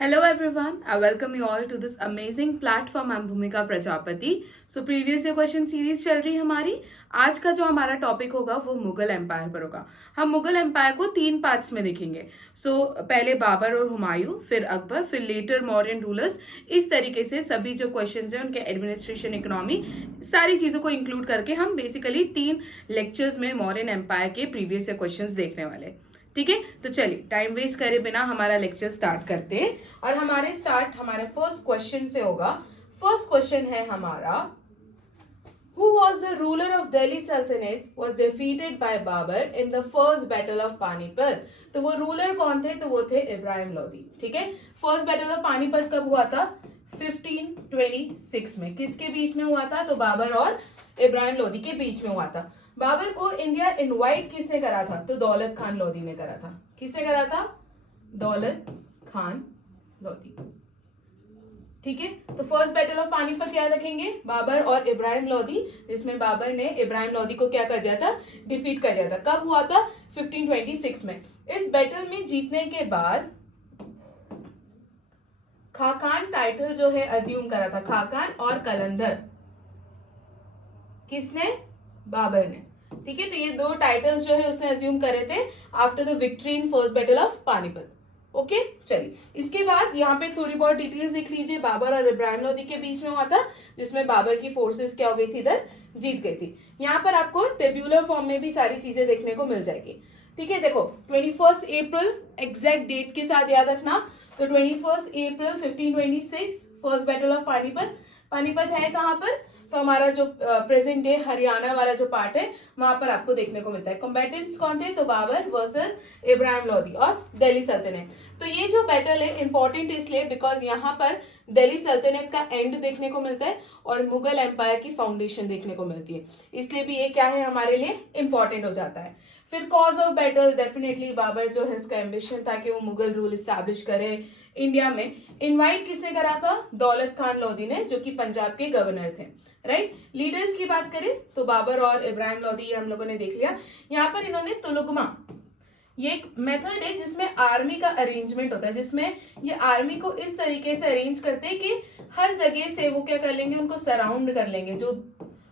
Hello everyone, I welcome you all to this amazing platform. I'm भूमिका Prajapati. So previous year question series चल रही है हमारी. आज का जो हमारा टॉपिक होगा वो मुगल एम्पायर पर होगा. हम मुगल एम्पायर को 3 पार्ट्स में देखेंगे. पहले बाबर और हुमायूं, फिर अकबर, फिर लेटर मौर्यन रूलर्स. इस तरीके से सभी जो क्वेश्चंस हैं उनके एडमिनिस्ट्रेशन, इकोनॉमी, सारी चीज़ों को इंक्लूड करके हम बेसिकली 3 लेक्चर्स में मौर्यन एम्पायर के प्रीवियस ईयर क्वेश्चंस देखने वाले. ठीक है, तो चलिए टाइम वेस्ट करे बिना हमारा लेक्चर स्टार्ट करते हैं. और हमारे फर्स्ट क्वेश्चन से होगा. फर्स्ट क्वेश्चन है हमारा, who was the ruler of Delhi Sultanat was defeated by Babur in the first battle of Panipat. तो वो रूलर कौन थे? तो वो थे इब्राहिम लोदी. ठीक है, फर्स्ट बैटल ऑफ पानीपत कब हुआ था? 1526 में. किसके बीच में हुआ था? तो बाबर और इब्राहिम लोदी के बीच में हुआ था. बाबर को इंडिया इनवाइट किसने करा था? तो दौलत खान लोधी ने करा था. किसने करा था? दौलत खान लोधी. ठीक है, तो फर्स्ट बैटल ऑफ पानीपत याद रखेंगे, बाबर और इब्राहिम लोधी, जिसमें बाबर ने इब्राहिम लोधी को क्या कर दिया था? डिफीट कर दिया था. कब हुआ था? 1526 में. इस बैटल में जीतने के बाद खाकान टाइटल जो है अज्यूम करा था. खाकान और कलंदर किसने? बाबर ने. ठीक है, तो ये दो टाइटल्स जो है उसने अज्यूम करे थे after the victory in first battle of Panipat. Okay, चलिए इसके बाद यहाँ पे थोड़ी बहुत डिटेल्स देख लीजिए. बाबर और इब्राहिम लोदी के बीच में हुआ था, जिसमें बाबर की फोर्सेस क्या हो गई थी? इधर जीत गई थी. यहाँ पर आपको टेब्यूलर फॉर्म में भी सारी चीजें देखने को मिल जाएगी. ठीक है, देखो 21 अप्रैल एग्जैक्ट डेट के साथ याद रखना. तो 21 अप्रैल 1526 first battle of Panipat. Panipat है कहाँ पर? तो हमारा जो प्रेजेंट डे हरियाणा वाला जो पार्ट है वहां पर आपको देखने को मिलता है. कॉम्बेटेंट्स कौन थे? तो बाबर वर्सेस इब्राहिम लोदी ऑफ दिल्ली सल्तनत. तो ये जो बैटल है इंपॉर्टेंट इसलिए बिकॉज यहाँ पर दिल्ली सल्तनत का एंड देखने को मिलता है और मुगल एम्पायर की फाउंडेशन देखने को मिलती है. इसलिए भी ये क्या है हमारे लिए इंपॉर्टेंट हो जाता है. फिर cause of battle, definitely Babur जो है उसका एम्बिशन था कि वो मुगल रूल इस्टेब्लिश करे इंडिया में. इनवाइट किसने करा था? दौलत खान लोधी ने, जो कि पंजाब के गवर्नर थे. राइट. लीडर्स की बात करें तो बाबर और इब्राहिम लोधी हम लोगों ने देख लिया. यहाँ पर इन्होंने तुलुगमा, ये एक मेथड है जिसमें आर्मी का अरेंजमेंट होता है, जिसमें ये आर्मी को इस तरीके से अरेंज करते हैं कि हर जगह से वो क्या कर लेंगे? उनको सराउंड कर लेंगे जो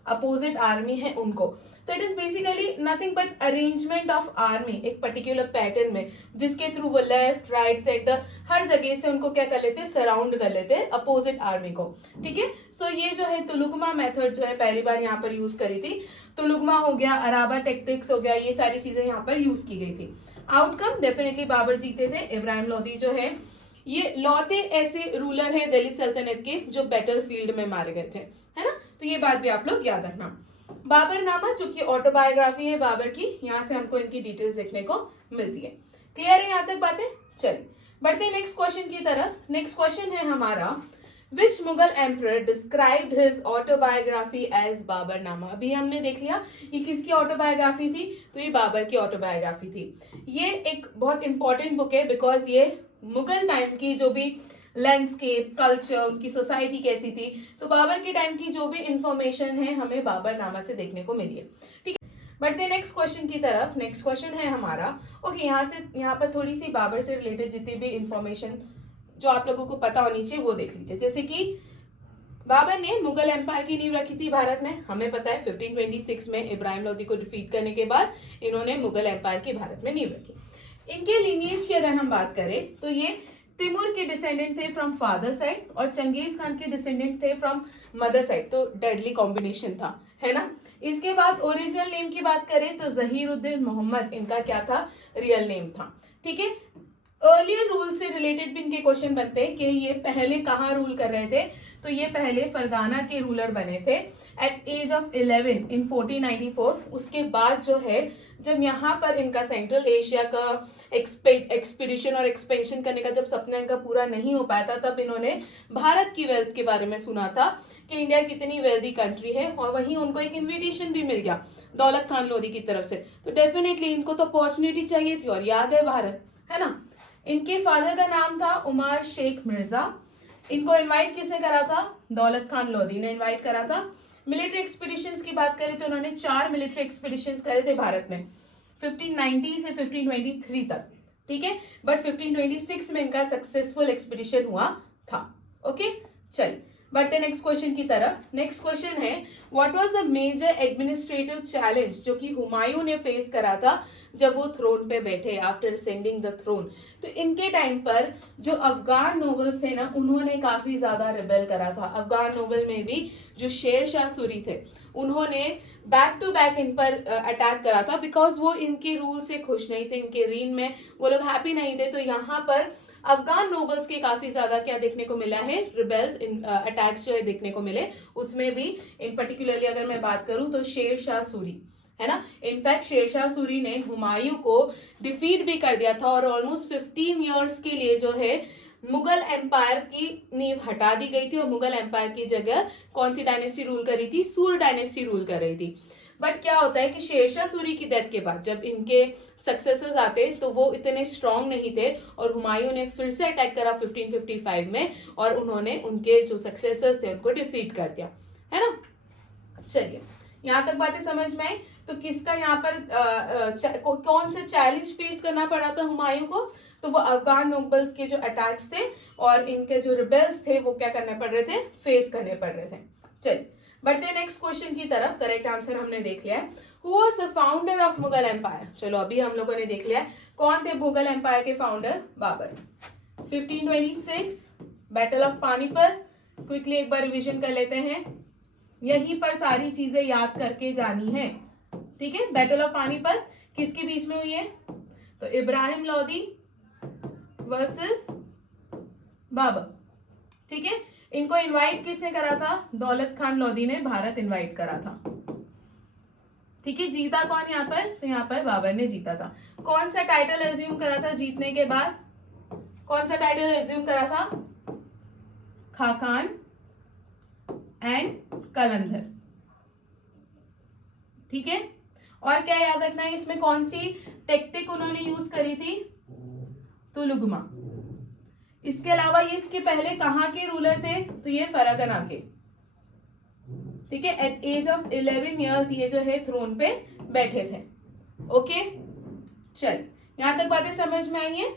अपोजिट आर्मी है उनको. तो it is basically nothing but arrangement of army एक पर्टिकुलर पैटर्न में, जिसके थ्रू वो लेफ्ट राइट सेंटर हर जगह से उनको क्या कर लेते हैं? सराउंड कर लेते हैं अपोजिट आर्मी को. ठीक है, सो ये जो है तुलुगमा मेथड जो है पहली बार यहाँ पर यूज करी थी. तुलुगमा हो गया, अराबा टेक्टिक्स हो गया, ये सारी चीजें यहाँ पर यूज की गई थी. आउटकम डेफिनेटली बाबर जीते थे. इब्राहिम लोदी जो है ये लौते ऐसे रूलर है दिल्ली सल्तनत के जो बैटल फील्ड में मारे गए थे, है ना. तो ये बात भी आप लोग याद रखना. बाबरनामा जो कि ऑटोबायोग्राफी है बाबर की, यहाँ से हमको इनकी डिटेल्स देखने को मिलती है. क्लियर है यहाँ तक बातें? चलिए बढ़ते हैं नेक्स्ट क्वेश्चन की तरफ. नेक्स्ट क्वेश्चन है हमारा, which Mughal emperor described his autobiography as Baburnama. अभी हमने देख लिया ये किसकी ऑटोबायोग्राफी थी? तो ये बाबर की ऑटोबायोग्राफी थी. ये एक बहुत इंपॉर्टेंट बुक है बिकॉज ये मुगल टाइम की जो भी लैंडस्केप, कल्चर, उनकी सोसाइटी कैसी थी, तो बाबर के टाइम की जो भी इंफॉर्मेशन है हमें बाबरनामा से देखने को मिली है. ठीक है, बढ़ते हैं नेक्स्ट क्वेश्चन की तरफ. नेक्स्ट क्वेश्चन है हमारा, ओके, यहाँ पर थोड़ी सी बाबर से रिलेटेड जितनी भी इंफॉर्मेशन जो आप लोगों को पता होनी चाहिए वो देख लीजिए. जैसे कि बाबर ने मुगल एम्पायर की नींव रखी थी भारत में, हमें पता है 1526 में इब्राहिम लोदी को डिफीट करने के बाद इन्होंने मुगल एम्पायर की भारत में नींव रखी. इनके लिनिएज की अगर हम बात करें तो ये तिमुर के डिसेंडेंट थे फ्रॉम फादर साइड और चंगेज खान के डिसेंडेंट थे फ्रॉम मदर साइड. तो डेडली कॉम्बिनेशन था, है ना. इसके बाद ओरिजिनल नेम की बात करें तो जहीरुद्दीन मोहम्मद इनका क्या था? रियल नेम था. ठीक है, अर्लियर रूल से रिलेटेड भी इनके क्वेश्चन बनते हैं कि ये पहले कहाँ रूल कर रहे थे. तो ये पहले फरगाना के रूलर बने थे एट एज ऑफ 11 इन 1494. उसके बाद जो है जब यहाँ पर इनका सेंट्रल एशिया का एक्सपीडिशन और एक्सपेंशन करने का जब सपना इनका पूरा नहीं हो पाया था, तब इन्होंने भारत की वेल्थ के बारे में सुना था कि इंडिया कितनी वेल्दी कंट्री है, और वहीं उनको एक इन्विटेशन भी मिल गया दौलत खान लोधी की तरफ से. तो डेफिनेटली इनको तो अपॉर्चुनिटी चाहिए थी और ये आ गए भारत, है ना. इनके फादर का नाम था उमर शेख मिर्जा. इनको इनवाइट किसने करा था? दौलत खान लोधी ने इनवाइट करा था. मिलिट्री एक्सपीडिशंस की बात करें तो उन्होंने 4 मिलिट्री एक्सपीडिशंस करे थे भारत में 1590 से 1523 तक. ठीक है, बट 1526 में इनका सक्सेसफुल एक्सपीडिशन हुआ था। ओके, चल बढ़ते नेक्स्ट क्वेश्चन की तरफ। नेक्स्ट क्वेश्चन है what was the major administrative challenge जो कि हुमायूं ने फेस करा था जब वो थ्रोन पे बैठे आफ्टर असेंडिंग द थ्रोन। तो इनके टाइम पर जो अफगान नोबल्स थे ना, उन्होंने काफी ज्यादा रिबेल करा था। अफगान नोबल में भी जो शेर शाह सूरी थे, उन्होंने बैक टू बैक इन पर अटैक करा था, बिकॉज वो इनके रूल से खुश नहीं थे, इनके रीन में वो लोग हैप्पी नहीं थे। तो यहाँ पर अफगान नोबल्स के काफी ज्यादा क्या देखने को मिला है, रिबेल्स अटैक्स जो है देखने को मिले। उसमें भी इन पर्टिकुलरली अगर मैं बात करूं तो शेर शाह सूरी है ना, इनफैक्ट शेर शाह सूरी ने हुमायूं को डिफीट भी कर दिया था और ऑलमोस्ट 15 ईयर्स के लिए जो है मुगल एम्पायर की नींव हटा दी गई थी और मुगल एम्पायर की जगह कौन सी डायनेस्टी रूल कर रही थी, सूर डायनेस्टी रूल कर रही थी। बट क्या होता है कि शेरशाह सूरी की डेथ के बाद जब इनके सक्सेसर्स आते तो वो इतने स्ट्रांग नहीं थे और हुमायूं ने फिर से अटैक करा 1555 में और उन्होंने उनके जो सक्सेसर्स थे उनको डिफीट कर दिया, है ना। चलिए यहाँ तक बातें समझ में आई। तो किसका यहाँ पर कौन से चैलेंज फेस करना पड़ा था हुमायूं को, तो वो अफगान नोबल्स के जो अटैक्स थे और इनके जो रिबेल्स थे वो क्या करने पड़ रहे थे, फेस करने पड़ रहे थे। चलिए बढ़ते हैं नेक्स्ट क्वेश्चन की तरफ। करेक्ट आंसर हमने देख लिया है, who was the founder of Mughal empire. चलो अभी हम लोगों ने देख लिया है कौन थे मुगल एम्पायर के founder, Babur. 1526 battle of Panipat, quickly एक बार रिवीजन कर लेते हैं, यहीं पर सारी चीजें याद करके जानी है, ठीक है। बैटल ऑफ पानीपत किसके बीच में हुई है, तो इब्राहिम लोदी वर्सेस बाबर, ठीक है। इनको इनवाइट किसने करा था, दौलत खान लोदी ने भारत इनवाइट करा था, ठीक है। जीता कौन यहाँ पर, तो यहाँ पर बाबर ने जीता था। कौन सा टाइटल एज्यूम करा था जीतने के बाद, कौन सा टाइटल एज्यूम करा था, खाकान एंड कलंधर, ठीक है। और क्या याद रखना है इसमें, कौन सी टेक्टिक उन्होंने यूज करी थी, तुलुगमा। इसके अलावा ये इसके पहले कहाँ के रूलर थे, तो ये फरागना के, ठीक है। एट एज ऑफ 11 ईयर्स ये जो है थ्रोन पे बैठे थे। ओके चल यहां तक बातें समझ में आई है।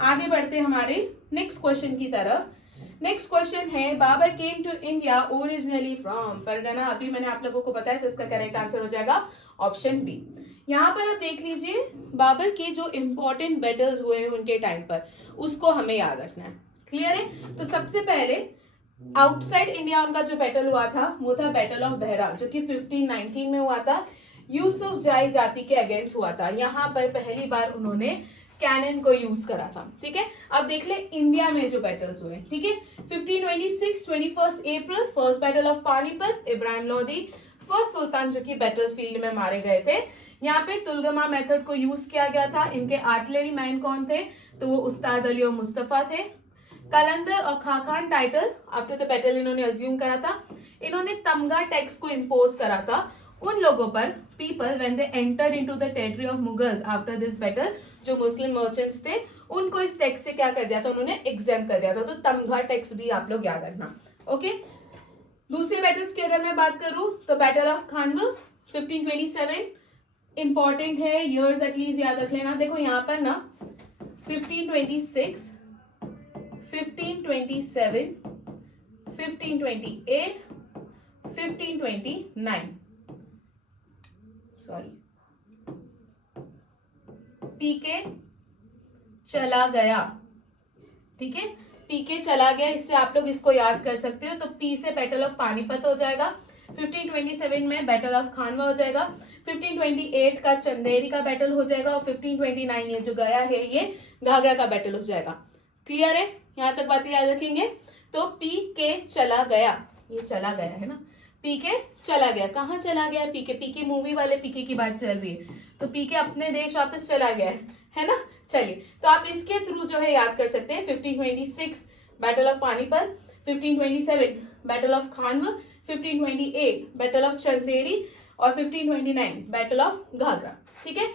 आगे बढ़ते हमारे नेक्स्ट क्वेश्चन की तरफ। नेक्स्ट क्वेश्चन है Babur came to India originally from Fergana. अभी मैंने आप लोगों को बताया तो इसका करेक्ट आंसर हो जाएगा ऑप्शन बी। यहाँ पर आप देख लीजिए बाबर के जो इंपॉर्टेंट बैटल्स हुए हैं उनके टाइम पर, उसको हमें याद रखना है, क्लियर है। तो सबसे पहले आउटसाइड इंडिया उनका जो बैटल हुआ था वो था बैटल ऑफ बहरा, जो कि 1519 में हुआ था, यूसुफ जाई जाति के अगेंस्ट हुआ था। यहाँ पर पहली बार उन्होंने कैनन को यूज करा था, ठीक है। अब देख ले इंडिया में जो बैटल्स हुए, ठीक है। 1526 21 April first battle of Panipat, Ibrahim Lodi first sultan जो कि बैटल फील्ड में मारे गए थे। यहाँ पे तुलगमा मेथड को यूज किया गया था। इनके आर्टिलरी मैन कौन थे, तो वो उस्ताद अली और मुस्तफा थे। कलंदर और Khaqan title after the battle इन्होंने अज्यूम करा था। इन्होंने तमगा टैक्स को इम्पोज करा था उन लोगों पर, people when they entered into the territory of Mughals after this battle, जो मुस्लिम मर्चेंट्स थे उनको इस टैक्स से क्या कर दिया था, उन्होंने एग्जाम कर दिया था। तो तमगा टैक्स भी आप लोग याद रखना, ओके। दूसरे बैटल्स की अगर मैं बात करूं तो बैटल ऑफ खानवा 1527 इंपॉर्टेंट है, ईयर्स एटलीस्ट याद रख लेना। देखो यहाँ पर ना 1526 1527 1528 1529 सॉरी पीके चला गया, ठीक है। पीके चला गया, इससे आप लोग इसको याद कर सकते हो। तो पी से बैटल ऑफ पानीपत हो जाएगा, 1527 में बैटल ऑफ खानवा हो जाएगा, 1528 का चंदेरी का बैटल हो जाएगा और 1529 ये जो गया है ये घाघरा का बैटल हो जाएगा। क्लियर है, यहाँ तक बातें याद रखेंगे। तो पी के चला गया, ये चला गया है ना, पीके चला गया, कहाँ चला गया पीके, पीके मूवी वाले पीके की बात चल रही है, तो पीके अपने देश वापस चला गया है ना। चलिए तो आप इसके थ्रू जो है याद कर सकते हैं 1526 battle of Panipat, 1527 battle of Khanwa, 1528 battle of Chanderi और 1529 बैटल ऑफ घाघरा, ठीक है।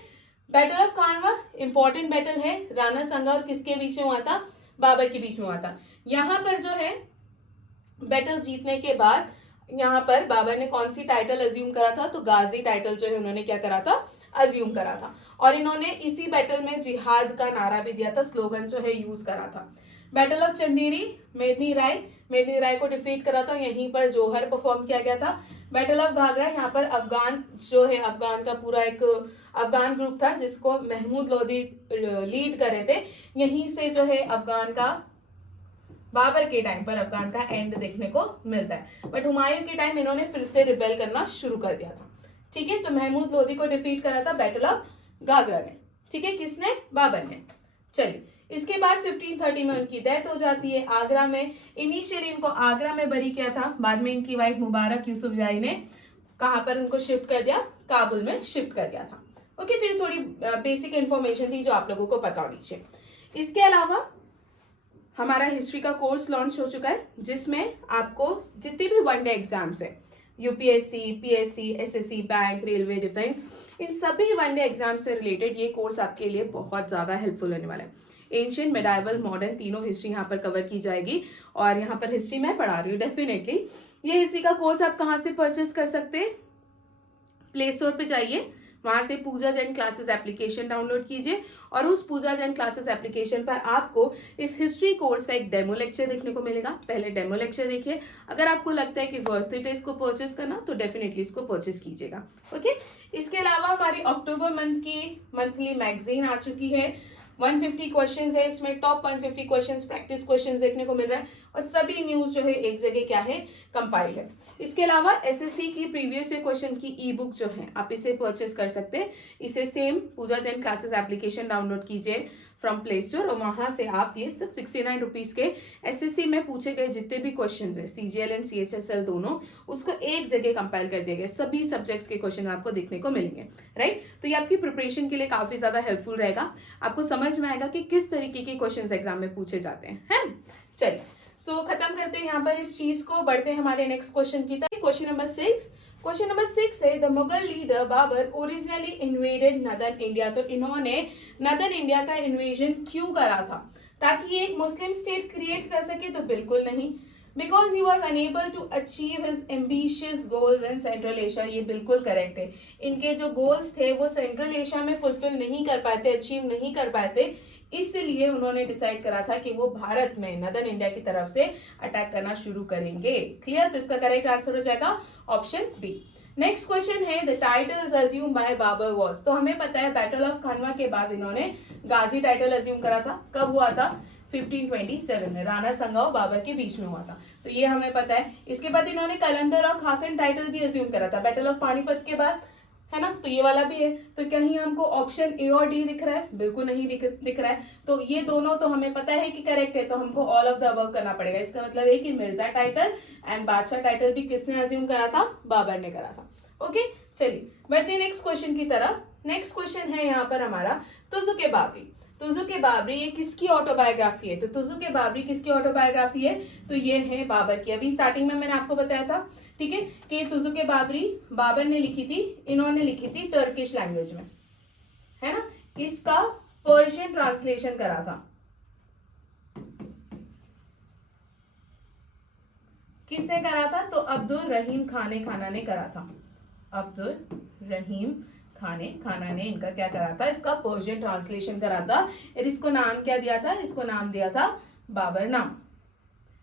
Battle of Khanwa important battle है, राणा संगा और किसके बीच में हुआ था, बाबर के बीच में हुआ था। यहाँ पर जो है बैटल जीतने के बाद यहाँ पर बाबर ने कौन सी टाइटल अज्यूम करा था, तो गाजी टाइटल जो है उन्होंने क्या करा था, अज्यूम करा था। और इन्होंने इसी बैटल में जिहाद का नारा भी दिया था, स्लोगन जो है यूज करा था। बैटल ऑफ चंदेरी, मेदिनी राय को डिफीट करा था, यहीं पर जोहर परफॉर्म किया गया था। बैटल ऑफ घाघरा, यहाँ पर अफगान जो है, अफगान का पूरा एक अफगान ग्रुप था जिसको महमूद लोदी लीड कर रहे थे। यहीं से जो है अफगान का, बाबर के टाइम पर अफगान का एंड देखने को मिलता है। बट हुमायूं के टाइम इन्होंने फिर से रिबेल करना शुरू कर दिया था। ठीक है, तो महमूद लोदी को डिफीट करा था बैटल ऑफ घाघरा ने। ठीक है, किसने? बाबर ने। चलिए, इसके बाद 1530 में उनकी डेथ हो जाती है आगरा में। इनिशियली इनको आगरा में बरी किया था, बाद में इनकी वाइफ मुबारक यूसुफजाई ने कहां पर उनको शिफ्ट कर दिया? काबुल में शिफ्ट कर दिया था। ओके, तो ये थोड़ी बेसिक इंफॉर्मेशन थी जो आप लोगों को पता होनी चाहिए। इसके अलावा हमारा हिस्ट्री का कोर्स लॉन्च हो चुका है, जिसमें आपको जितने भी वनडे एग्जाम्स है, UPSC, PSC, SSC, bank, railway, defence, इन सभी वनडे एग्जाम से रिलेटेड ये कोर्स आपके लिए बहुत ज़्यादा हेल्पफुल होने वाला है। एंशियंट, मेडाइवल, मॉडर्न, तीनों हिस्ट्री यहाँ पर कवर की जाएगी। और यहाँ पर हिस्ट्री मैं पढ़ा रही हूँ डेफिनेटली। ये हिस्ट्री का कोर्स आप कहाँ से परचेस कर सकते हैं? प्ले स्टोर पे जाइए, वहां से पूजा जैन क्लासेस एप्लीकेशन डाउनलोड कीजिए और उस पूजा जैन क्लासेस एप्लीकेशन पर आपको इस हिस्ट्री कोर्स का एक डेमो लेक्चर देखने को मिलेगा। पहले डेमो लेक्चर देखिए, अगर आपको लगता है कि वर्थ इट है इसको परचेस करना तो डेफिनेटली इसको परचेस कीजिएगा। ओके, इसके अलावा हमारी अक्टूबर मंथ की मंथली मैगजीन आ चुकी है। 150 क्वेश्चंस है इसमें, टॉप 150 क्वेश्चंस, प्रैक्टिस क्वेश्चंस देखने को मिल रहा है और सभी न्यूज जो है एक जगह क्या है? कंपाइल है। इसके अलावा एसएससी की प्रीवियस ईयर क्वेश्चन की ई बुक जो है आप इसे परचेस कर सकते हैं। इसे सेम पूजा जैन क्लासेस एप्लीकेशन डाउनलोड कीजिए फ्रॉम प्ले स्टोर और वहां से आप ये सिर्फ 69 रुपीज के एसएससी में पूछे गए जितने भी क्वेश्चन है, सीजीएल एंड सीएचएसएल दोनों, उसको एक जगह कंपाइल कर दिए गए। सभी सब्जेक्ट्स के क्वेश्चन आपको देखने को मिलेंगे, राइट। तो ये आपकी प्रिपरेशन के लिए काफी ज्यादा हेल्पफुल रहेगा। आपको समझ में आएगा कि किस तरीके के क्वेश्चन एग्जाम में पूछे जाते हैं, है ना। चलिए, सो खत्म करते हैं यहाँ पर इस चीज को, बढ़ते हैं हमारे नेक्स्ट क्वेश्चन की तरफ। क्वेश्चन नंबर 6, क्वेश्चन नंबर 6 है, the Mughal leader Babur originally invaded northern India. तो इन्होंने नदर्न इंडिया का इन्वेजन क्यों करा था? ताकि ये एक मुस्लिम स्टेट क्रिएट कर सके? तो बिल्कुल नहीं, because he was unable to achieve his ambitious goals in Central Asia. ये बिल्कुल करेक्ट है। इनके जो गोल्स थे वो सेंट्रल एशिया में फुलफिल नहीं कर पाए थे, अचीव नहीं कर पाए थे, इसलिए उन्होंने डिसाइड करा था कि वो भारत में नदर्न इंडिया की तरफ से अटैक करना शुरू करेंगे। क्लियर? तो इसका करेक्ट आंसर हो जाएगा ऑप्शन बी। नेक्स्ट क्वेश्चन है, the titles assumed by Babur was. तो हमें पता है बैटल ऑफ खानवा के बाद इन्होंने गाजी टाइटल अज्यूम करा था। कब हुआ था? 1527 में, राणा संगा और बाबर के बीच में हुआ था, तो ये हमें पता है। इसके बाद इन्होंने कलंदर और खाकन टाइटल भी अज्यूम करा था बैटल ऑफ पानीपत के बाद, है ना। तो ये वाला भी है। तो कहीं हमको ऑप्शन ए और डी दिख रहा है? बिल्कुल नहीं दिख रहा है। तो ये दोनों तो हमें पता है कि करेक्ट है, तो हमको ऑल ऑफ द अबव करना पड़ेगा। इसका मतलब है कि मिर्जा टाइटल एंड बादशाह टाइटल भी किसने अज्यूम करा था? बाबर ने करा था। ओके, चलिए बढ़ते हैं नेक्स्ट क्वेश्चन की तरफ। नेक्स्ट क्वेश्चन है यहाँ पर हमारा तुजुक बाबरी। तुजुक बाबरी ये किसकी ऑटोबायोग्राफी है? तो तुजुक बाबरी किसकी ऑटोबायोग्राफी है? तो ये है बाबर की। अभी स्टार्टिंग में मैंने आपको बताया था, ठीक है, कि तुजुक बाबरी बाबर ने लिखी थी, इन्होंने लिखी थी टर्किश लैंग्वेज में, है ना। इसका पर्शियन ट्रांसलेशन करा था किसने करा था? तो अब्दुल रहीम खाने खाना ने करा था। अब्दुल रहीम खाना ने इनका क्या करा था? इसका पर्शियन ट्रांसलेशन करा था और इसको नाम क्या दिया था? इसको नाम दिया था बाबर नाम।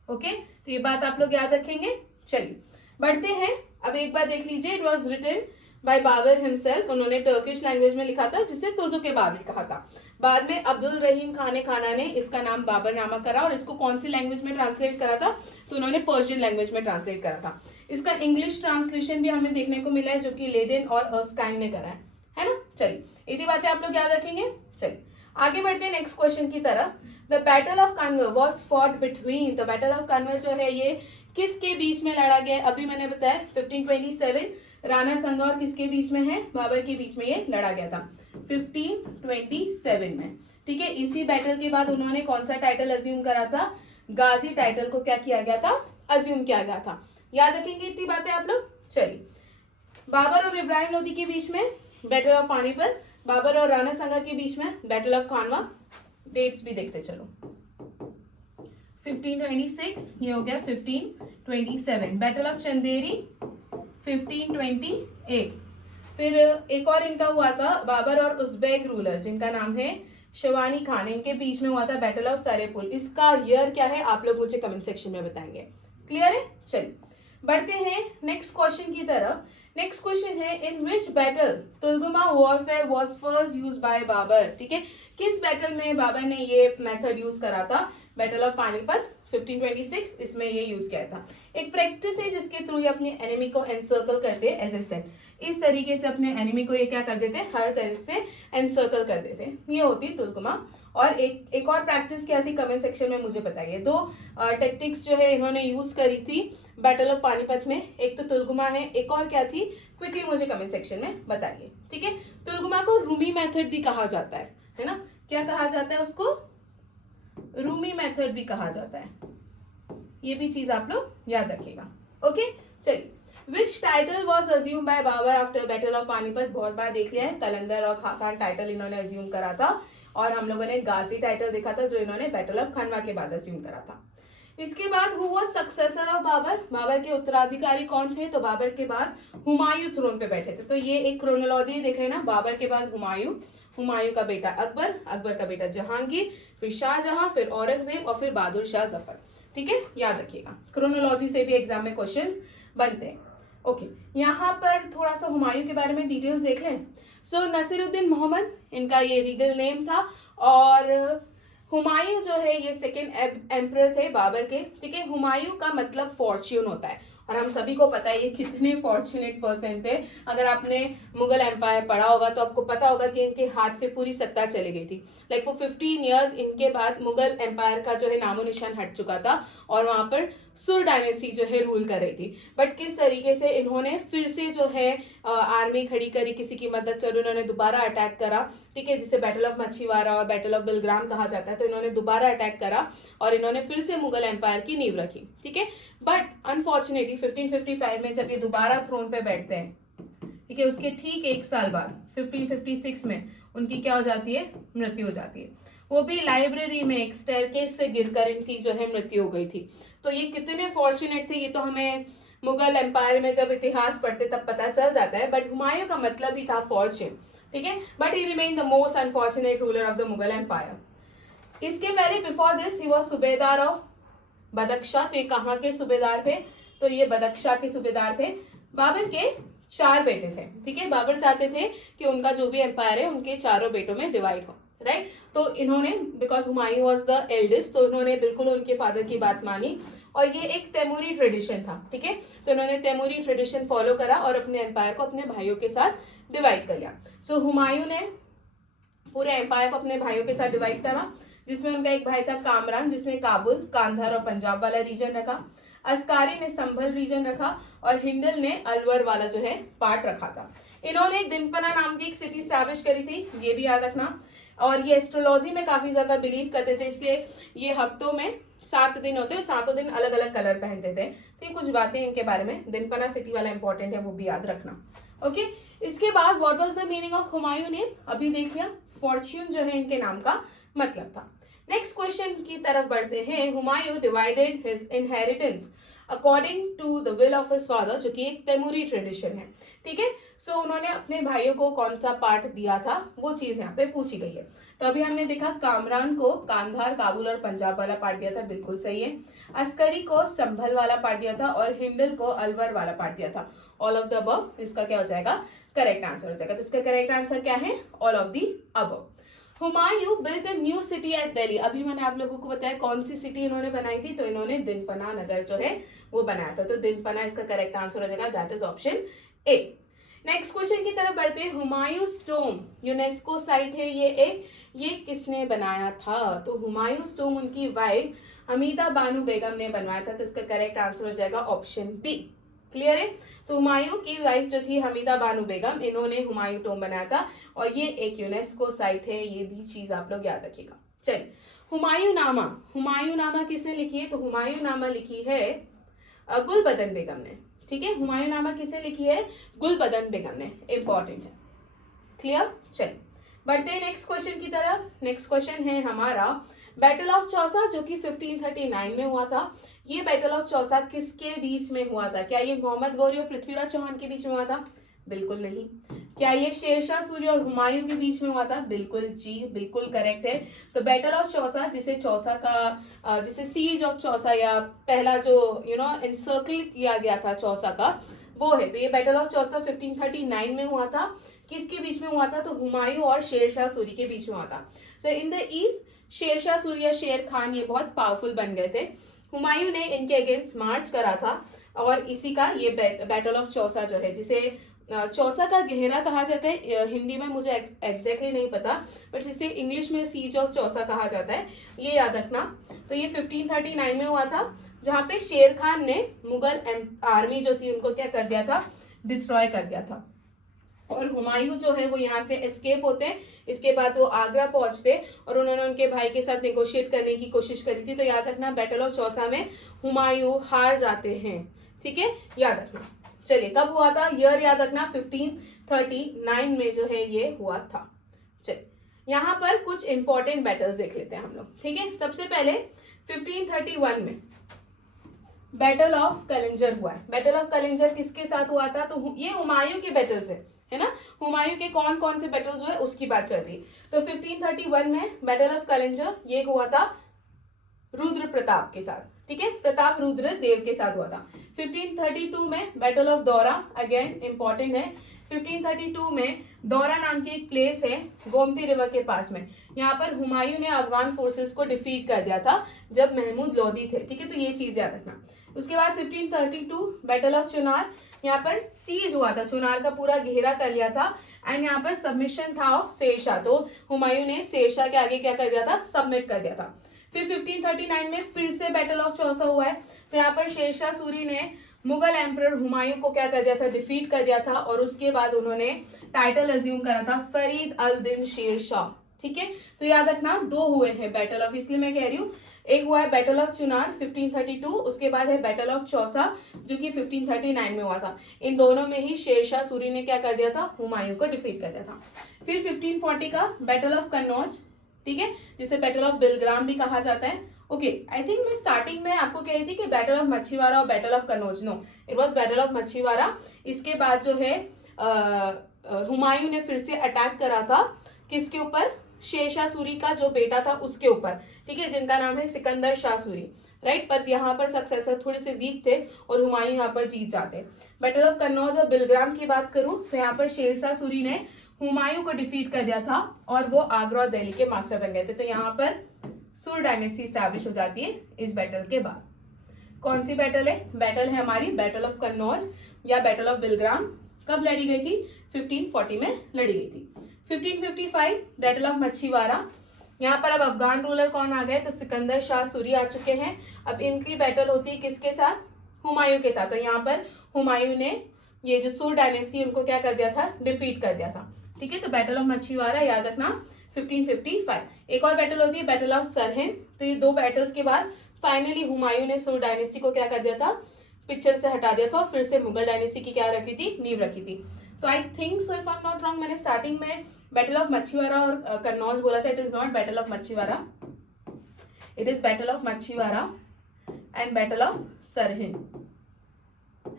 ओके, तो ये बात आप लोग याद रखेंगे। चलिए बढ़ते हैं, अब एक बार देख लीजिए, it was written by Babur himself. उन्होंने टर्किश लैंग्वेज में लिखा था जिसे तुजुक बाबरी कहा था। बाद में अब्दुल रहीम खाना ने इसका नाम बाबर नामा करा और इसको कौन सी लैंग्वेज में ट्रांसलेट करा था? तो उन्होंने पर्शियन लैंग्वेज में ट्रांसलेट करा था। इसका इंग्लिश ट्रांसलेशन भी हमें देखने को मिला है जो कि लेडेन और अर्स्काइन ने करा है ना। चलिए इतनी बातें आप लोग याद रखेंगे। चलिए आगे बढ़ते हैं नेक्स्ट क्वेश्चन की तरफ। The battle of Khanwa was fought between. The battle of Khanwa जो है ये किसके बीच में लड़ा गया? अभी मैंने बताया 1527 राणा संगा और किसके बीच में है? बाबर के बीच में ये लड़ा गया था 1527 में। ठीक है, इसी बैटल के बाद उन्होंने कौन सा टाइटल अज्यूम करा था? गाजी टाइटल को क्या किया गया था? अज्यूम किया गया था। याद रखेंगे इतनी बातें आप लोग। चलिए, बाबर और इब्राहिम लोदी के बीच में बैटल ऑफ पानीपत, बाबर और राणा संगा के बीच में बैटल ऑफ खानवा। डेट्स भी देखते चलो। 1526 ये हो गया 1527। Battle of Chanderi 1528। फिर एक और इनका हुआ था बाबर और उज़्बेक रूलर जिनका नाम है शिवानी खान, इनके बीच में हुआ था बैटल ऑफ सरेपुल। इसका ईयर क्या है आप लोग मुझे कमेंट सेक्शन में बताएंगे। क्लियर है? चलिए बढ़ते हैं नेक्स्ट क्वेश्चन की तरफ। नेक्स्ट क्वेश्चन है in which battle Tulughma warfare was first used by Babur. ठीक है, किस बैटल में बाबर ने ये मेथड यूज करा था? बैटल ऑफ पानीपत 1526, इसमें ये यूज किया था। एक प्रैक्टिस है जिसके थ्रू ये अपने एनिमी को एनसर्कल करते हैं। एज ए सेड, इस तरीके से अपने एनिमी को ये क्या कर देते हैं, हर तरफ से एनसर्कल कर देते हैं। ये होती तुलगुमा। और एक और प्रैक्टिस क्या थी कमेंट सेक्शन में मुझे बताइए। दो टेक्टिक्स जो है इन्होंने यूज करी थी बैटल ऑफ पानीपत में, एक तो तुलगुमा है, एक और क्या थी, क्विकली मुझे कमेंट सेक्शन में बताइए। ठीक है, तुलगुमा को रूमी मेथड भी कहा जाता है ना? क्या कहा जाता है उसको? रूमी मेथड भी कहा जाता है। ये भी चीज आप लोग याद रखिएगा। ओके, चलिए which title was assumed by Babur after battle of Panipat? बहुत बार देख लिया है, कलंदर और खाकान टाइटल इन्होंने अज्यूम करा था, और हम लोगों ने गाजी टाइटल देखा था जो इन्होंने बैटल ऑफ खंडवा के बाद अज्यूम करा था। इसके बाद who was successor of Babur? Babur के उत्तराधिकारी कौन थे? तो बाबर के बाद हुमायूं थ्रोन पे बैठे थे। तो ये एक क्रोनोलॉजी देख लेना, बाबर के बाद हुमायूं, हुमायूं का बेटा अकबर, अकबर का बेटा जहांगीर, फिर शाहजहां, फिर औरंगजेब और फिर बहादुर शाह जफर। ठीक है, याद रखिएगा, क्रोनोलॉजी से भी एग्जाम में क्वेश्चंस बनते हैं। ओके, यहाँ पर थोड़ा सा हुमायूं के बारे में डिटेल्स देख लें। सो नसीरुद्दीन मोहम्मद इनका ये रीगल नेम था, और हुमायूं जो है ये सेकेंड एम्परर थे बाबर के। ठीक है, हुमायूं का मतलब फॉर्च्यून होता है, और हम सभी को पता है ये कितने फॉर्चुनेट पर्सन थे। अगर आपने मुगल एम्पायर पढ़ा होगा तो आपको पता होगा कि इनके हाथ से पूरी सत्ता चली गई थी। लाइक वो 15 ईयर्स इनके बाद मुगल एम्पायर का जो है नामो निशान हट चुका था, और वहां पर सुर डायनेस्टी जो है रूल कर रही थी। बट किस तरीके से इन्होंने फिर से जो है आर्मी खड़ी करी, किसी की मदद से उन्होंने दोबारा अटैक करा। ठीक है, जिसे बैटल ऑफ मछीवाड़ा और बैटल ऑफ बिलग्राम कहा जाता है। तो इन्होंने दोबारा अटैक करा और इन्होंने फिर से मुगल एम्पायर की नींव रखी। ठीक है, बट अनफॉर्चुनेटली 1555 में जब ये दोबारा थ्रोन पे बैठते हैं, ठीक है, उसके ठीक एक साल बाद 1556 में उनकी क्या हो जाती है, मृत्यु हो जाती है। वो भी लाइब्रेरी में एक स्टेयरकेस से गिरकर इनकी जो है मृत्यु हो गई थी। तो ये कितने फॉर्चुनेट थे, ये तो हमें मुगल एम्पायर में जब इतिहास पढ़ते तब पता चल जाता है। बट हुमायूं का मतलब ही था फॉर्चून। ठीक है, but he remained the most unfortunate ruler of the Mughal empire. इसके पहले बिफोर दिस ही वाज सूबेदार ऑफ बदख्शा। तो ये कहाँ के सूबेदार थे? तो ये बदख्शा के सूबेदार थे। बाबर के 4 बेटे थे। ठीक है, बाबर चाहते थे कि उनका जो भी एम्पायर है उनके 4 बेटों में डिवाइड हो। राइट, तो इन्होंने because Humayun was the eldest, तो इन्होंने बिल्कुल उनके फादर की बात मानी, और ये एक तैमूरी ट्रेडिशन था। ठीक है, तो इन्होंने तैमूरी ट्रेडिशन फॉलो करा और अपने एम्पायर को अपने भाइयों के साथ डिवाइड कर लिया। सो हुमायूं ने पूरे एम्पायर को अपने भाइयों के साथ डिवाइड करा, जिसमें उनका एक भाई था कामरान जिसने काबुल, कांधार और पंजाब वाला रीजन रखा। अस्कारी ने संभल रीजन रखा, और हिंडल ने अलवर वाला जो है पार्ट रखा था। इन्होंने दिनपना नाम की एक सिटी स्टैब्लिश करी थी, ये भी याद रखना। और ये एस्ट्रोलॉजी में काफी ज्यादा बिलीव करते थे, इसलिए ये हफ्तों में 7 दिन होते हैं, 7 दिन अलग अलग कलर पहनते थे। तो ये कुछ बातें इनके बारे में, दिनपना सिटी वाला इंपॉर्टेंट है, वो भी याद रखना। ओके, इसके बाद what was the meaning of Humayun name? अभी देख लिया, फॉर्च्यून जो है इनके नाम का मतलब था। नेक्स्ट क्वेश्चन की तरफ बढ़ते हैं। Humayun divided his inheritance according to the will of his father, जो कि एक तैमूरी ट्रेडिशन है। ठीक है, सो उन्होंने अपने भाइयों को कौन सा पार्ट दिया था, वो चीज यहाँ पे पूछी गई है। तो अभी हमने देखा कामरान को कांधार, काबुल और पंजाब वाला पार्ट दिया था, बिल्कुल सही है। अस्करी को संभल वाला पार्ट दिया था, और हिंडल को अलवर वाला पार्ट दिया था। ऑल ऑफ द अबव इसका क्या हो जाएगा, करेक्ट आंसर हो जाएगा। तो इसका करेक्ट आंसर क्या है, all of the above. Humayun built a new city at Delhi. अभी मैंने आप लोगों को बताया कौन सी सिटी इन्होंने बनाई थी, तो इन्होंने दिनपना नगर जो है वो बनाया था। तो दिनपना इसका करेक्ट आंसर हो जाएगा, that is option A. Next question की तरफ बढ़ते हैं। हुमायूं टॉम्ब यूनेस्को साइट है ये किसने बनाया था? तो हुमायूं टॉम्ब उनकी वाइफ हमीदा बानो बेगम ने बनवाया था। तो इसका करेक्ट आंसर हो जाएगा ऑप्शन बी। क्लियर है? तो हुमायूं की वाइफ जो थी हमीदा बानो बेगम, इन्होंने हुमायूं टॉम्ब बनाया था, और ये एक यूनेस्को साइट है, ये भी चीज आप लोग याद रखिएगा। चलिए, हुमायूं नामा किसने लिखी है? तो हुमायूं नामा लिखी है गुलबदन बेगम ने। ठीक है, हुमायूं नामा किसने लिखी है? गुलबदन बेगम ने। इंपॉर्टेंट है। क्लियर? चलिए बढ़ते हैं नेक्स्ट क्वेश्चन की तरफ। नेक्स्ट क्वेश्चन है हमारा बैटल ऑफ चौसा, जो कि 1539 में हुआ था। ये बैटल ऑफ चौसा किसके बीच में हुआ था? क्या ये मोहम्मद गौरी और पृथ्वीराज चौहान के बीच में हुआ था? बिल्कुल नहीं। क्या ये शेरशाह सूरी और हुमायूं के बीच में हुआ था? बिल्कुल जी, बिल्कुल करेक्ट है। तो बैटल ऑफ चौसा, जिसे चौसा का जिसे सीज ऑफ चौसा या पहला जो एनसर्कल किया गया था चौसा का, वो है। तो ये बैटल ऑफ चौसा 1539 में हुआ था। किसके बीच में हुआ था? तो हुमायूं और शेरशाह सूरी के बीच में हुआ था। तो in the east Sher Shah Suri या शेर खान ये बहुत पावरफुल बन गए थे। हुमायूं ने इनके अगेंस्ट मार्च करा था और इसी का ये बैटल ऑफ चौसा जो है, जिसे चौसा का गहरा कहा जाता है, हिंदी में मुझे एग्जैक्टली नहीं पता, बट इसे इंग्लिश में सीज ऑफ चौसा कहा जाता है, ये याद रखना। तो ये 1539 में हुआ था, जहां पे शेर खान ने मुगल आर्मी जो थी उनको क्या कर दिया था? डिस्ट्रॉय कर दिया था। और हुमायूं जो है वो यहाँ से एस्केप होते हैं। इसके बाद वो आगरा पहुंचते और उन्होंने उनके भाई के साथ नेगोशिएट करने की कोशिश करी थी। तो याद रखना, बैटल ऑफ चौसा में हुमायूं हार जाते हैं। ठीक है, याद रखना। चलिए, कब हुआ था? ईयर याद रखना, 1539 में जो है ये हुआ था। चलिए, यहाँ पर कुछ इंपॉर्टेंट बैटल्स देख लेते हैं हम लोग। ठीक है, सबसे पहले 1531 में बैटल ऑफ कलिंजर हुआ है। बैटल ऑफ कलिंजर किसके साथ हुआ था? तो ये हुमायूं के बैटल्स है ना। हुमायूं के कौन कौन से बैटल्स हुए उसकी बात चल रही है। तो 1531 में बैटल ऑफ कलिंजर ये हुआ था रुद्र प्रताप के साथ। ठीक है, प्रताप रुद्र देव के साथ हुआ था। 1532 में बैटल ऑफ दौरा, अगेन इंपॉर्टेंट है। 1532 में दौरा नाम की एक प्लेस है गोमती रिवर के पास में। यहाँ पर हुमायूं ने अफगान फोर्सेस को डिफीट कर दिया था जब महमूद लोदी थे। ठीक है, तो ये चीज याद रखना। उसके बाद 1532 बैटल ऑफ चुनार, यहाँ पर सीज हुआ था, चुनार का पूरा घेरा कर लिया था एंड यहाँ पर सबमिशन था ऑफ शेरशाह। तो हुमायूं ने शेरशाह के आगे क्या कर दिया था? सबमिट कर दिया था। फिर 1539 में फिर से बैटल ऑफ चौसा हुआ है। तो यहाँ पर शेरशाह सूरी ने मुगल एम्परर हुमायूं को क्या कर दिया था? डिफीट कर दिया था और उसके बाद उन्होंने टाइटल अज्यूम करा था फरीद अल दिन शेर शाह। ठीक है, तो याद रखना, दो हुए हैं बैटल ऑफ, इसलिए मैं कह रही हूँ। एक हुआ है बैटल ऑफ चुनार 1532, उसके बाद है बैटल ऑफ चौसा जो कि 1539 में हुआ था। इन दोनों में ही शेरशाह सूरी ने क्या कर दिया था? हुमायूं को डिफीट कर दिया था। फिर 1540 का बैटल ऑफ कन्नौज, ठीक है, जिसे बैटल ऑफ बिलग्राम भी कहा जाता है। ओके, आई थिंक मैं स्टार्टिंग में आपको कह रही थी कि बैटल ऑफ मच्छीवाड़ा और battle of Kannauj, no, it was battle of Machhiwara. इसके बाद जो है हुमायूं ने फिर से अटैक करा था किसके ऊपर? शेरशाह सूरी का जो बेटा था उसके ऊपर। ठीक है, जिनका नाम है सिकंदर शाह सूरी, राइट। पर यहाँ पर सक्सेसर थोड़े से वीक थे और हुमायूं यहाँ पर जीत जाते। बैटल ऑफ कन्नौज और बिलग्राम की बात करूं तो यहाँ पर शेरशाह सूरी ने हुमायूं को डिफीट कर दिया था और वो आगरा और दिल्ली के मास्टर बन गए थे। तो यहाँ पर सुर डायनेस्टी स्टैब्लिश हो जाती है इस बैटल के बाद। कौन सी बैटल है? बैटल है हमारी बैटल ऑफ कन्नौज या बैटल ऑफ बिलग्राम। कब लड़ी गई थी? 1540 में लड़ी गई थी। 1555 बैटल ऑफ मच्छीवाड़ा। यहाँ पर अब अफगान रूलर कौन आ गए? तो सिकंदर शाह सूरी आ चुके हैं। अब इनकी बैटल होती है किसके साथ? हुमायूं के साथ। तो यहाँ पर हुमायूं ने ये जो सुर डायनेस्टी उनको क्या कर दिया था? डिफीट कर दिया था। ठीक है, तो बैटल ऑफ मच्छीवाड़ा याद रखना 1555। एक और बैटल होती है बैटल ऑफ सरहिंद। तो ये दो बैटल्स के बाद फाइनली हुमायूं ने सुर डायनेस्टी को क्या कर दिया था? पिक्चर से हटा दिया था और फिर से मुगल डायनेस्टी की क्या रखी थी? नींव रखी थी। तो I think so, if I am not wrong, मैंने स्टार्टिंग में बैटल ऑफ मच्छीवाड़ा और कन्नौज बोला था। It is not battle of Machhiwara, it is battle of Machhiwara and battle of Sirhind,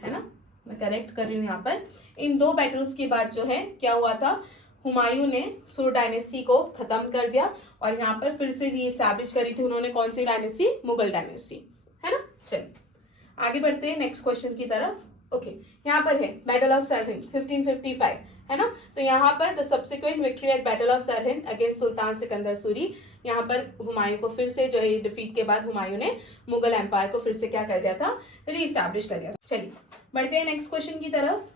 है ना। मैं करेक्ट कर रही हूँ यहाँ पर। इन दो बैटल्स के बाद जो है क्या हुआ था? हुमायूं ने सुर डायनेस्टी को खत्म कर दिया और यहाँ पर फिर से रीएस्टैब्लिश करी थी उन्होंने। कौन सी डायनेस्टी? मुगल डायनेस्टी, है ना। चलिए आगे बढ़ते हैं नेक्स्ट क्वेश्चन की तरफ। ओके, यहाँ पर है बैटल ऑफ सरहिंद 1555, है ना। तो यहाँ पर the subsequent victory at battle of Sirhind against Sultan Sikandar Suri. यहाँ पर हुमायूं को फिर से जो है डिफीट के बाद हुमायूं ने मुगल एम्पायर को फिर से क्या कर दिया था? रीएस्टैब्लिश कर दिया था। चलिए बढ़ते हैं नेक्स्ट क्वेश्चन की तरफ।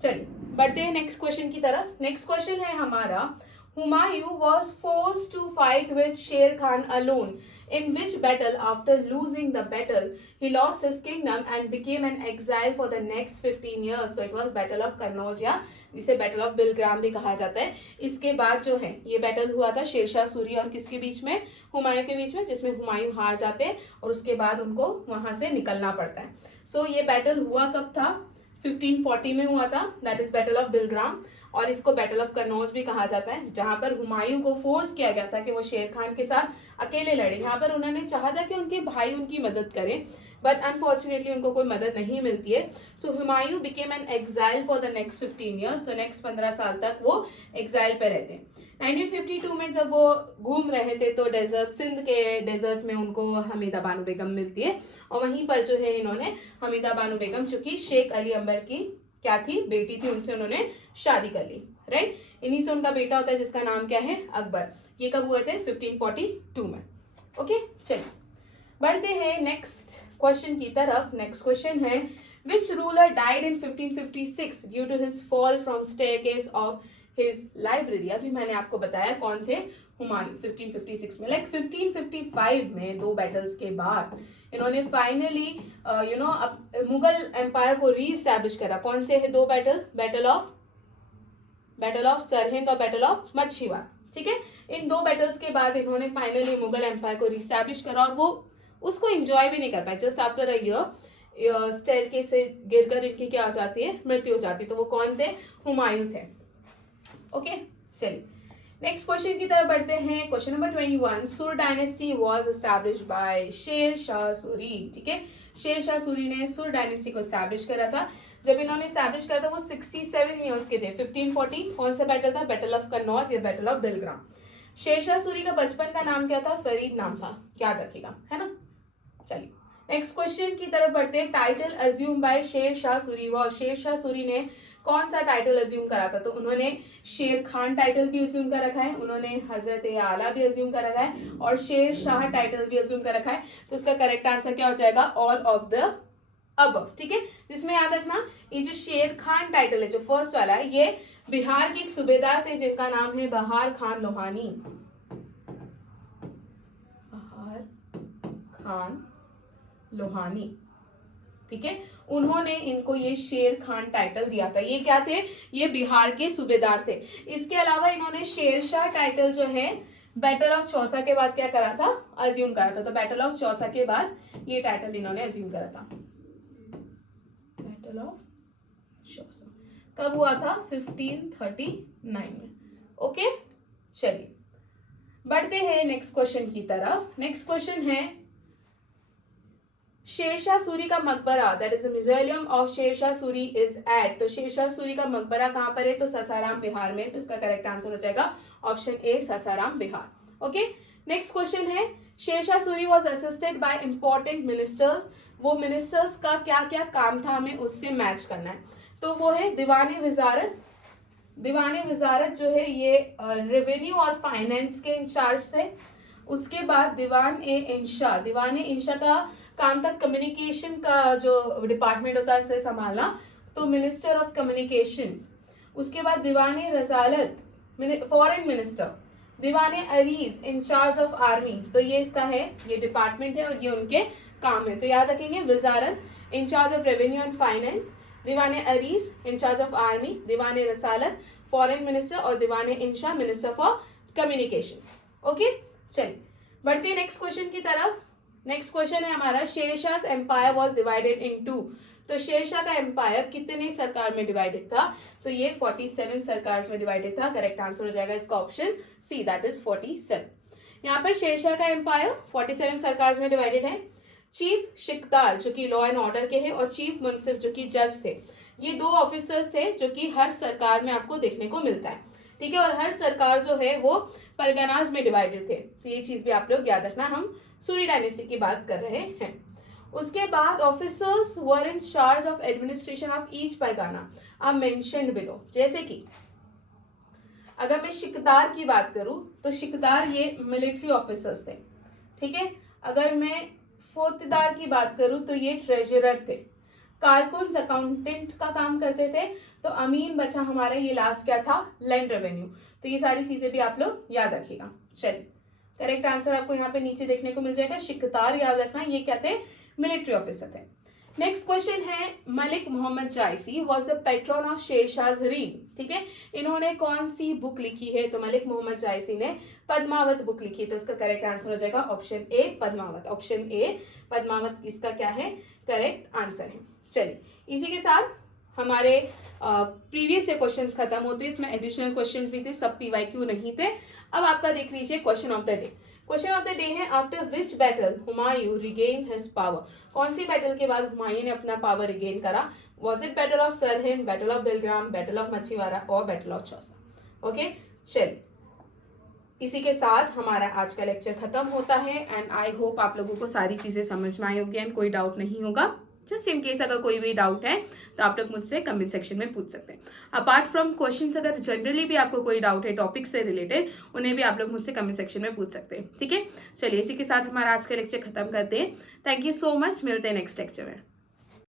चलिए बढ़ते हैं नेक्स्ट क्वेश्चन की तरफ। नेक्स्ट क्वेश्चन है हमारा, Humayun was forced to fight with Sher Khan alone. In which battle, after losing the battle, he lost his kingdom and became an exile for the next 15 years. तो it was Battle of Kannauj, या जिसे Battle of Bilgram भी कहा जाता है। इसके बाद जो है ये बैटल हुआ था शेरशाह सूरी और किसके बीच में? हुमायूं के बीच में, जिसमें हुमायूं हार जाते हैं और उसके बाद उनको वहां से निकलना पड़ता है। सो ये बैटल हुआ कब था? 1540 में हुआ था, that is battle of Bilgram. और इसको बैटल ऑफ कन्नौज भी कहा जाता है, जहां पर हुमायूं को फोर्स किया गया था कि वो शेर खान के साथ अकेले लड़े। यहाँ पर उन्होंने चाहा था कि उनके भाई उनकी मदद करें, बट अनफॉर्चुनेटली उनको कोई मदद नहीं मिलती है। So Humayun became an exile for the next 15 years, तो नेक्स्ट 15 साल तक वो एग्जाइल पे रहते हैं। 1952 में जब वो घूम रहे थे तो डेजर्ट, सिंध के डेजर्ट में उनको हमीदा बानो बेगम मिलती है, और वहीं पर जो है इन्होंने हमीदा बानो बेगम, जो कि शेख अली अंबर की क्या थी, बेटी थी, उनसे उन्होंने शादी कर ली, राइट। इन्हीं से उनका बेटा होता है जिसका नाम क्या है, अकबर। ये कब हुए थे, 1542 में। ओके, चलिए बढ़ते हैं नेक्स्ट क्वेश्चन की तरफ। नेक्स्ट क्वेश्चन है, which ruler died in 1556 due to his fall from staircase of his library. अभी मैंने आपको बताया कौन थे, हुमायूं 1556 में। लाइक 1555 में 2 बैटल्स के बाद इन्होंने फाइनली मुगल एम्पायर को रीस्टैब्लिश करा। कौन से है 2 बैटल, बैटल ऑफ सरहिंद और बैटल ऑफ मच्छीवाड़, ठीक है। इन 2 बैटल्स के बाद इन्होंने फाइनली मुगल एम्पायर को रीस्टैब्लिश करा, और वो उसको एंजॉय भी नहीं कर पाए। Just after a year staircase से गिरकर इनकी क्या हो जाती है, मृत्यु हो जाती है। तो वो कौन थे, हुमायूं थे। ओके, चलिए नेक्स्ट क्वेश्चन की तरफ बढ़ते हैं। क्वेश्चन नंबर 21, सुर dynasty was established bye Sher Shah Suri, ठीक है। शेर शाह सूरी ने सुर डायनेस्टी को एस्टैब्लिश करा था। जब इन्होंने एस्टैब्लिश करा था वो 67 ईयर्स के थे। 1540 कौन सा बैटल था, बैटल ऑफ कन्नौज या बैटल ऑफ दिलग्राम। शेर शाह सूरी का बचपन का नाम क्या था, फरीद नाम था, याद रखिएगा, है ना। चलिए नेक्स्ट क्वेश्चन की तरफ बढ़ते हैं। Title assume bye Sher Shah Suri व शेर शाह सूरी ने कौन सा टाइटल अज्यूम करा था, तो उन्होंने शेर खान टाइटल भी अज्यूम कर रखा है, उन्होंने हजरत आला भी अज्यूम कर रखा है, और शेर शाह टाइटल भी अज्यूम कर रखा है। तो उसका करेक्ट आंसर क्या हो जाएगा, ऑल ऑफ द अबव, ठीक है। जिसमें याद रखना, ये जो शेर खान टाइटल है, जो फर्स्ट वाला है, ये बिहार के एक सूबेदार थे जिनका नाम है बहार खान लोहानी, बहार खान लोहानी, ठीक है। उन्होंने इनको ये शेर खान टाइटल दिया था। ये क्या थे, ये बिहार के सूबेदार थे। इसके अलावा इन्होंने शेरशाह टाइटल जो है बैटल ऑफ चौसा के बाद क्या करा था, अज्यूम करा था। तो बैटल ऑफ चौसा के बाद ये टाइटल इन्होंने अज्यूम करा था। बैटल ऑफ चौसा कब हुआ था, 1539 में। ओके, चलिए बढ़ते हैं नेक्स्ट क्वेश्चन की तरफ। नेक्स्ट क्वेश्चन है, शेरशाह सूरी का मकबरा, that is the museum of Sher Shah Suri is at. तो शेरशाह सूरी का मकबरा कहां पर है, तो सासाराम बिहार में। तो इसका करेक्ट आंसर हो जाएगा option A, Sasaram Bihar. Okay, next question है, Sher Shah Suri was assisted by important ministers. वो मिनिस्टर्स का क्या क्या काम था, हमें उससे मैच करना है। तो वो है दीवाने विजारत। दीवाने विजारत जो है ये रेवेन्यू और फाइनेंस के इंचार्ज थे। उसके बाद दीवान ए इंशा, दीवान ए इंशा का काम था कम्युनिकेशन का जो डिपार्टमेंट होता है इसे संभालना, तो मिनिस्टर ऑफ कम्युनिकेशन। उसके बाद Diwan e Risalat, foreign minister. Diwan e Ariz, in charge of army. तो ये इसका है, ये डिपार्टमेंट है और ये उनके काम है। तो याद रखेंगे, Wazarat in charge of revenue and finance, Diwan e Ariz in charge of army, Diwan e Risalat foreign minister, और Diwan e Insha minister for communication. Okay, चलिए बढ़ते हैं नेक्स्ट क्वेश्चन की तरफ। नेक्स्ट क्वेश्चन है हमारा, Sher Shah empire was divided in 2। तो शेरशाह का एम्पायर कितने सरकार में डिवाइडेड था, तो ये 47 सरकार में डिवाइडेड था। करेक्ट आंसर हो जाएगा इसका ऑप्शन सी, दैट इज 47। यहाँ पर शेरशाह का एम्पायर 47 सरकार में डिवाइडेड है। चीफ शिकदार जो कि लॉ एंड ऑर्डर के हैं, और चीफ मुंसिफ जो कि जज थे, ये 2 ऑफिसर्स थे जो कि हर सरकार में आपको देखने को मिलता है, ठीक है। और हर सरकार जो है वो परगनाज में डिवाइडेड थे। तो ये चीज भी आप लोग याद रखना, हम सूरी डायनेस्टी की बात कर रहे हैं। उसके बाद officers were in charge of administration of each pargana are mentioned below. जैसे कि अगर मैं शिकदार की बात करूं तो शिकदार ये मिलिट्री ऑफिसर्स थे, ठीक है। अगर मैं फौजदार की बात करूं तो ये ट्रेजरर थे। कारकुन्स अकाउंटेंट का काम करते थे। तो अमीन बचा हमारा ये लास्ट क्या था, लैंड रेवेन्यू। तो ये सारी चीजें भी आप लोग याद रखिएगा। चलिए करेक्ट आंसर आपको यहाँ पे नीचे देखने को मिल जाएगा, शिकदार याद रखना, ये क्या थे, मिलिट्री ऑफिसर थे। नेक्स्ट क्वेश्चन है, Malik Muhammad Jayasi was the patron of Sher Shah reign, ठीक है। इन्होंने कौन सी बुक लिखी है, तो मलिक मोहम्मद जायसी ने पद्मावत बुक लिखी है। तो इसका करेक्ट आंसर हो जाएगा option A, Padmavat. Option A, Padmavat इसका क्या है, करेक्ट आंसर है। चलिए इसी के साथ हमारे प्रीवियस से क्वेश्चंस खत्म होते, इसमें एडिशनल क्वेश्चंस भी थे, सब पीवाईक्यू नहीं थे। अब आपका देख लीजिए question of the day. Question of the day है after which battle Humayun regain his power. कौन सी बैटल के बाद हुमायूं ने अपना पावर रिगेन करा? Was it battle of Sirhind, battle of Bilgram, battle of Machhiwara और बैटल ऑफ चौसा? ओके, चलिए इसी के साथ हमारा आज का लेक्चर खत्म होता है एंड आई होप आप लोगों को सारी चीजें समझ में आई होगी एंड कोई डाउट नहीं होगा। जस्ट इन केस अगर कोई भी डाउट है तो आप लोग मुझसे कमेंट सेक्शन में पूछ सकते हैं। अपार्ट फ्रॉम क्वेश्चंस, अगर जनरली भी आपको कोई डाउट है टॉपिक से रिलेटेड, उन्हें भी आप लोग मुझसे कमेंट सेक्शन में पूछ सकते हैं। ठीक है, चलिए इसी के साथ हमारा आज का लेक्चर खत्म करते हैं। थैंक यू सो मच, मिलते हैं नेक्स्ट लेक्चर में।